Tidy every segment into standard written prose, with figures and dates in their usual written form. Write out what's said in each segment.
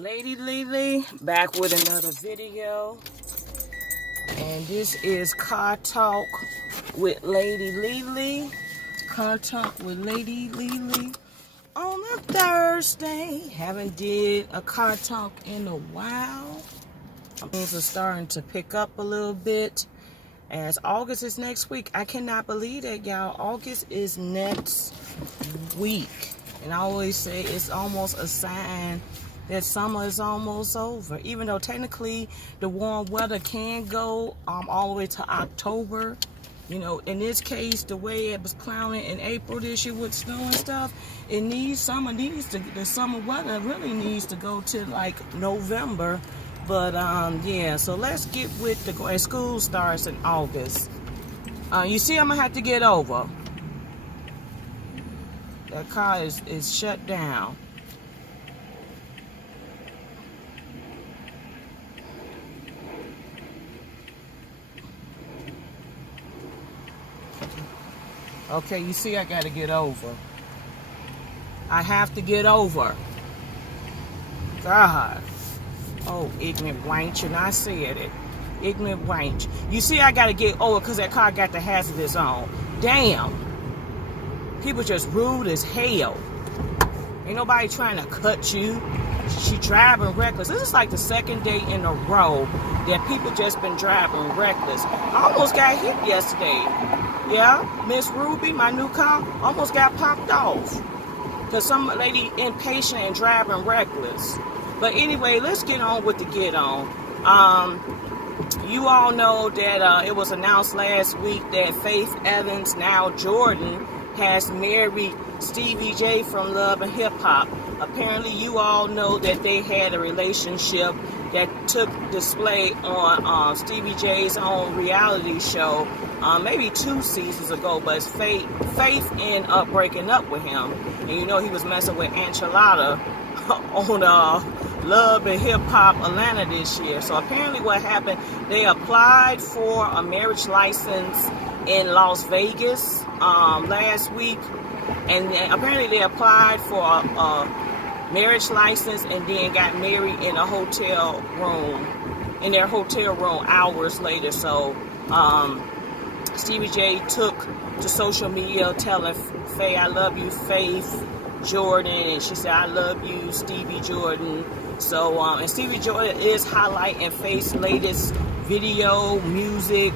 Lady LeLe back with another video, and this is Car Talk with Lady LeLe. Car Talk with Lady LeLe on a Thursday. Haven't did a car talk in a while. Things are starting to pick up a little bit as August is next week. I cannot believe that, y'all. August is next week, and I always say it's almost a sign that summer is almost over, even though technically the warm weather can go all the way to October. You know, in this case, the way it was clowning in April this year with snow and stuff, the summer weather really needs to go to like November. But yeah, so let's get with the school starts in August. You see, I'm gonna have to get over. That car is shut down. Okay, you see, I gotta get over. I have to get over. God. Oh, ignorant wench, and I said it. Ignorant wench. You see, I gotta get over because that car got the hazardous on. Damn. People just rude as hell. Ain't nobody trying to cut you. She driving reckless. This is like the second day in a row that people just been driving reckless. I almost got hit yesterday. Yeah, Miss Ruby, my new car, almost got popped off because some lady impatient and driving reckless. But anyway, let's get on with the get on. You all know that it was announced last week that Faith Evans, now Jordan, has married Stevie J from Love and Hip Hop. Apparently, you all know that they had a relationship that took display on Stevie J's own reality show maybe 2 seasons ago, but Faith ended up breaking up with him. And you know he was messing with Enchilada on Love and Hip Hop Atlanta this year. So apparently what happened, they applied for a marriage license in Las Vegas last week. And apparently they applied for a marriage license and then got married in a hotel room, in their hotel room hours later. So Stevie J took to social media telling Faye, I love you, Faith Jordan, and she said, I love you, Stevie Jordan. So, and Stevie Jordan is highlighting Faith's latest video, music.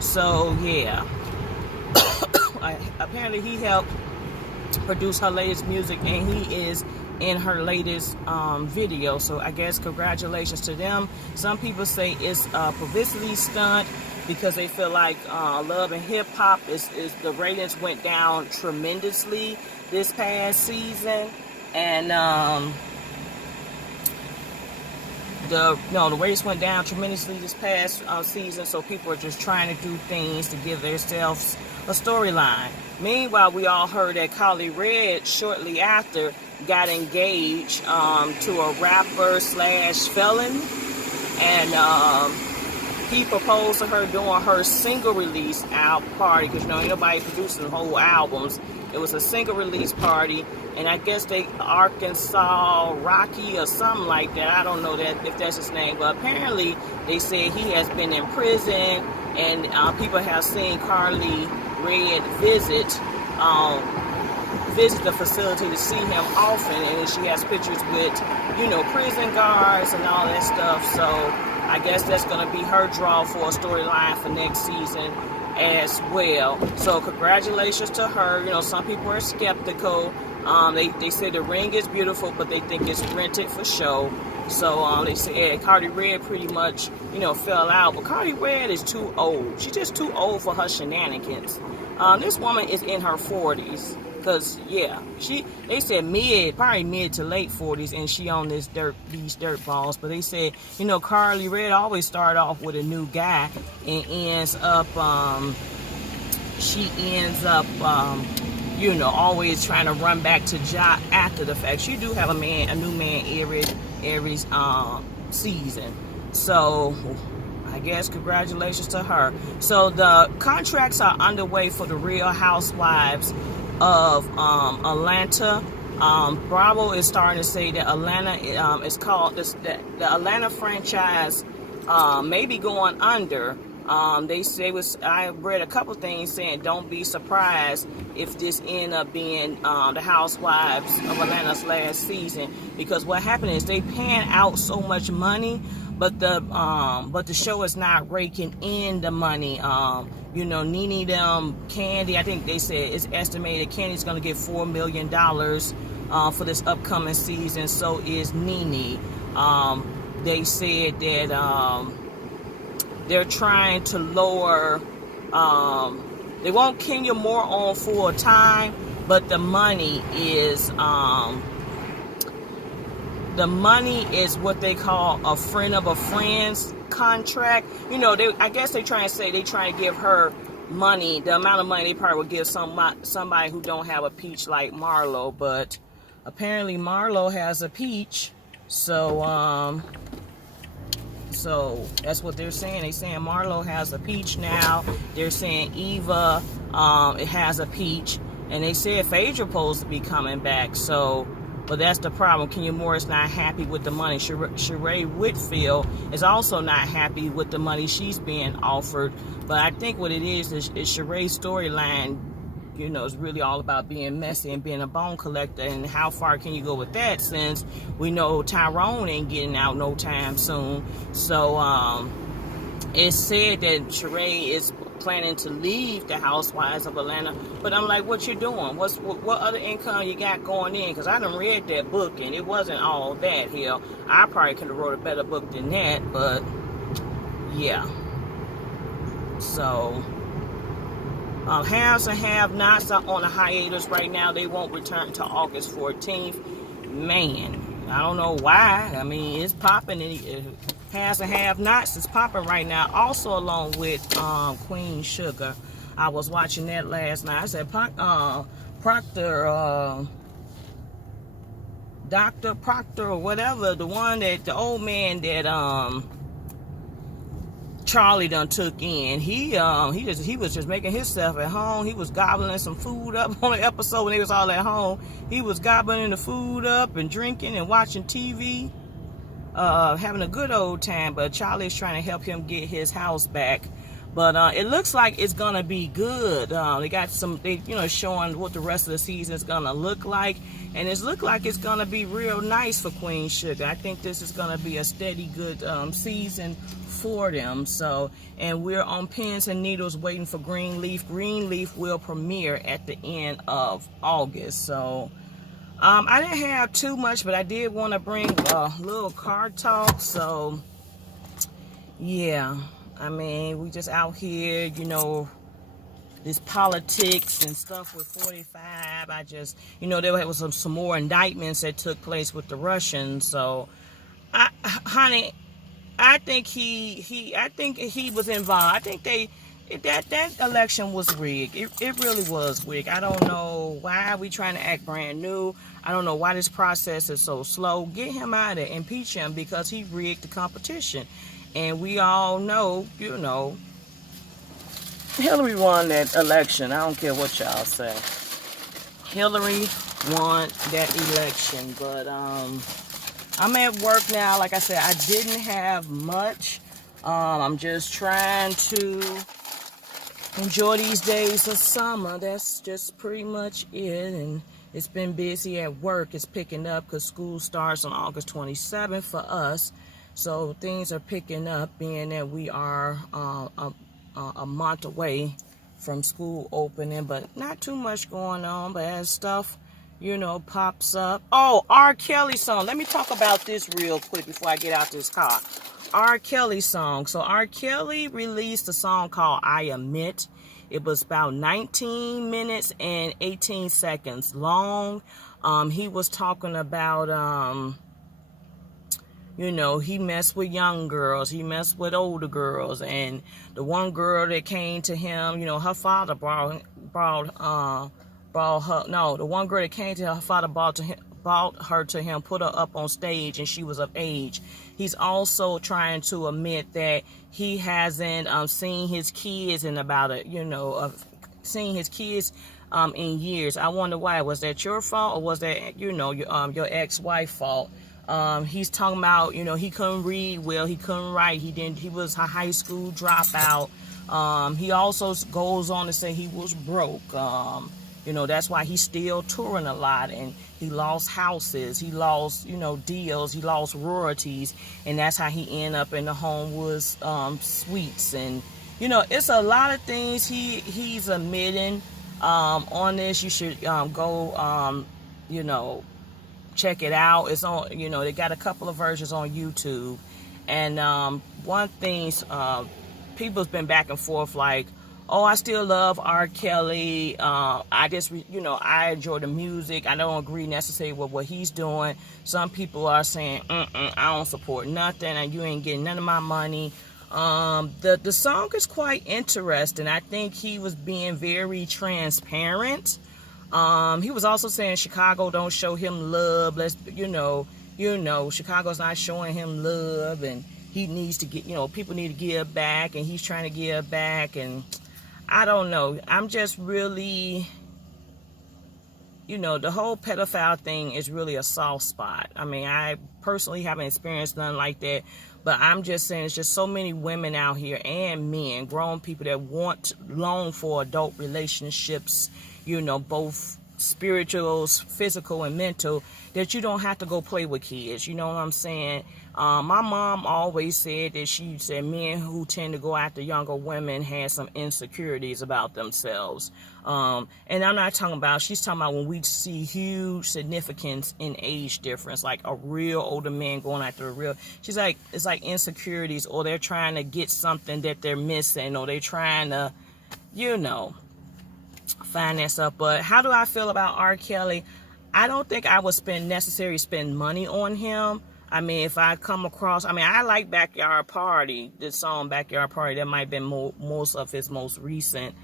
So, yeah. Apparently he helped produce her latest music, and he is in her latest video. So I guess congratulations to them. Some people say it's a publicity stunt because they feel like Love and Hip Hop is the ratings went down tremendously this past season, and the ratings went down tremendously this past season. So people are just trying to do things to give themselves a storyline. Meanwhile, we all heard that Carly Red shortly after got engaged to a rapper slash felon, and he proposed to her during her single release party, because you know ain't nobody producing whole albums. It was a single release party, and I guess they Arkansas Rocky or something like that. I don't know that if that's his name, but apparently they said he has been in prison, and people have seen Carly Red visit the facility to see him often, and she has pictures with, you know, prison guards and all that stuff. So I guess that's going to be her draw for a storyline for next season as well. So congratulations to her. You know, some people are skeptical. They say the ring is beautiful, but they think it's rented for show. So they said Cardi Red pretty much, you know, fell out. But Cardi Red is too old. She's just too old for her shenanigans. This woman is in her 40s. Because, yeah, they said probably mid to late 40s, and she on these dirt balls. But they said, you know, Carly Red always started off with a new guy and ends up, you know, always trying to run back to Jock after the fact. She do have a new man every season. So I guess congratulations to her. So the contracts are underway for the Real Housewives of Atlanta. Bravo is starting to say that Atlanta is called the Atlanta franchise may be going under. They say I read a couple things saying don't be surprised if this end up being the Housewives of Atlanta's last season, because what happened is they paying out so much money, but the show is not raking in the money. Nene Candy, I think they said it's estimated Candy's gonna get $4 million for this upcoming season. So is Nene. They said that they're trying to lower, they want Kenya Moore on full time, but the money is what they call a friend of a friend's contract. I guess they trying to give her money, the amount of money they probably would give somebody who don't have a peach like Marlo, but apparently Marlo has a peach, so that's what they're saying. They're saying Marlo has a peach now. They're saying Eva it has a peach. And they said Phaedra's supposed to be coming back. So, but that's the problem. Kenya Moore is not happy with the money. Sheree Whitfield is also not happy with the money she's being offered. But I think what it is Sheree's storyline, is really all about being messy and being a bone collector. And how far can you go with that, since we know Tyrone ain't getting out no time soon. So it's said that Sheree is planning to leave the Housewives of Atlanta. But I'm like, what you doing? What other income you got going in? Because I done read that book and it wasn't all that. Hell, I probably could have wrote a better book than that. But yeah. So haves and have-nots are on a hiatus right now. They won't return until August 14th. Man, I don't know why. I mean, it's popping. Haves and have-nots is popping right now. Also, along with Queen Sugar. I was watching that last night. I said, Dr. Proctor or whatever, the old man that Charlie done took in. He was just making himself at home. He was gobbling some food up on the episode when they was all at home. He was gobbling the food up and drinking and watching TV, having a good old time. But Charlie's trying to help him get his house back. But it looks like it's gonna be good. They got showing what the rest of the season is gonna look like, and it's look like it's gonna be real nice for Queen Sugar. I think this is gonna be a steady, good season for them. So, and we're on pins and needles waiting for Greenleaf. Greenleaf will premiere at the end of August. So, I didn't have too much, but I did want to bring a little car talk. So, yeah. I mean, we just out here, this politics and stuff with 45. I just, there was some more indictments that took place with the Russians. So, honey, I think he was involved. I think that election was rigged. It really was rigged. I don't know why we trying to act brand new. I don't know why this process is so slow. Get him out of there. Impeach him, because he rigged the competition. And we all know, Hillary won that election. I don't care what y'all say. Hillary won that election. But I'm at work now. Like I said, I didn't have much. I'm just trying to enjoy these days of summer. That's just pretty much it. And it's been busy at work. It's picking up because school starts on August 27th for us. So things are picking up, being that we are a month away from school opening, but not too much going on. But as stuff, pops up. Oh, R. Kelly song. Let me talk about this real quick before I get out this car. R. Kelly song. So R. Kelly released a song called I Admit. It was about 19 minutes and 18 seconds long. He was talking about he messed with young girls. He messed with older girls. And the one girl that came to him, her father brought her. No, the one girl that came to her father brought her to him, put her up on stage, and she was of age. He's also trying to admit that he hasn't seen his kids in about seen his kids in years. I wonder why. Was that your fault, or was that, you know, your ex-wife fault? He's talking about, you know, he couldn't read well, he couldn't write, he was a high school dropout. He also goes on to say he was broke. You know, that's why he's still touring a lot, and he lost houses, he lost, you know, deals, he lost royalties, and that's how he ended up in the Homewood Suites. And, you know, it's a lot of things he's admitting on this. You should go, you know, check it out. It's on, you know, they got a couple of versions on YouTube. And one thing, people's been back and forth like, oh, I still love R. Kelly. I just, you know, I enjoy the music. I don't agree necessarily with what he's doing. Some people are saying, I don't support nothing, and you ain't getting none of my money. The song is quite interesting. I think he was being very transparent. He was also saying Chicago don't show him love. Let's, you know, Chicago's not showing him love, and he needs to get, you know, people need to give back, and he's trying to give back. And I don't know. I'm just really, you know, the whole pedophile thing is really a soft spot. I mean, I personally haven't experienced nothing like that, but I'm just saying it's just so many women out here, and men, grown people, that long for adult relationships, you know, both spiritual, physical, and mental, that you don't have to go play with kids. You know what I'm saying? My mom always said that she said men who tend to go after younger women had some insecurities about themselves. And I'm not talking about, she's talking about when we see huge significance in age difference, like a real older man going after a real, she's like, it's like insecurities, or they're trying to get something that they're missing, or they're trying to, you know, find that stuff. But how do I feel about R. Kelly? I don't think I would necessarily spend money on him. I mean, if I come across, I mean, I like Backyard Party, the song Backyard Party. That might have been most of his most recent.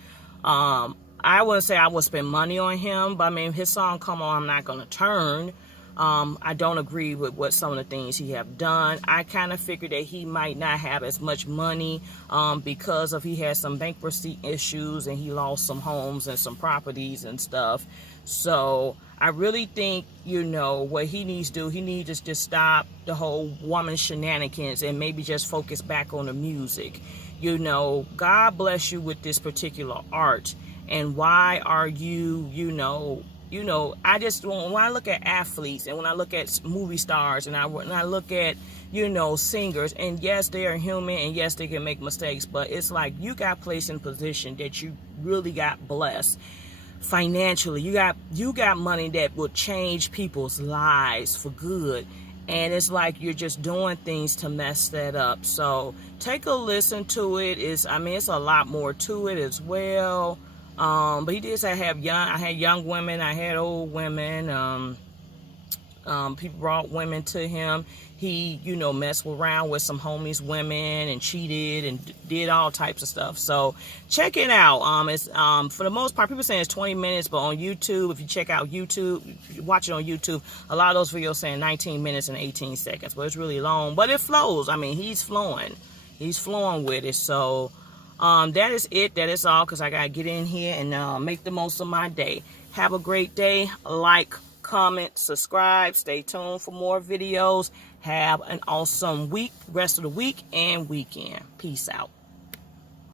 I wouldn't say I would spend money on him, but I mean, his song Come On, I'm Not Gonna Turn. I don't agree with what some of the things he have done. I kind of figured that he might not have as much money because of he had some bankruptcy issues, and he lost some homes and some properties and stuff. So I really think, you know, what he needs to do, he needs to just stop the whole woman shenanigans and maybe just focus back on the music. You know, God bless you with this particular art, and why are you, you know, I just, when I look at athletes, and when I look at movie stars, and when I look at, you know, singers, and yes, they are human, and yes, they can make mistakes, but it's like you got placed in a position that you really got blessed financially. You got money that will change people's lives for good, and it's like you're just doing things to mess that up. So take a listen to it. I mean, it's a lot more to it as well. But he did say I had young women, I had old women. People brought women to him. He, you know, messed around with some homies' women and cheated and did all types of stuff. So check it out. It's for the most part, people saying it's 20 minutes, but on YouTube, if you check out YouTube, if you watch it on YouTube, a lot of those videos saying 19 minutes and 18 seconds. But it's really long, but it flows. I mean, he's flowing with it. So that is it. That is all, because I got to get in here and make the most of my day. Have a great day. Like, comment, subscribe. Stay tuned for more videos. Have an awesome week, rest of the week and weekend. Peace out.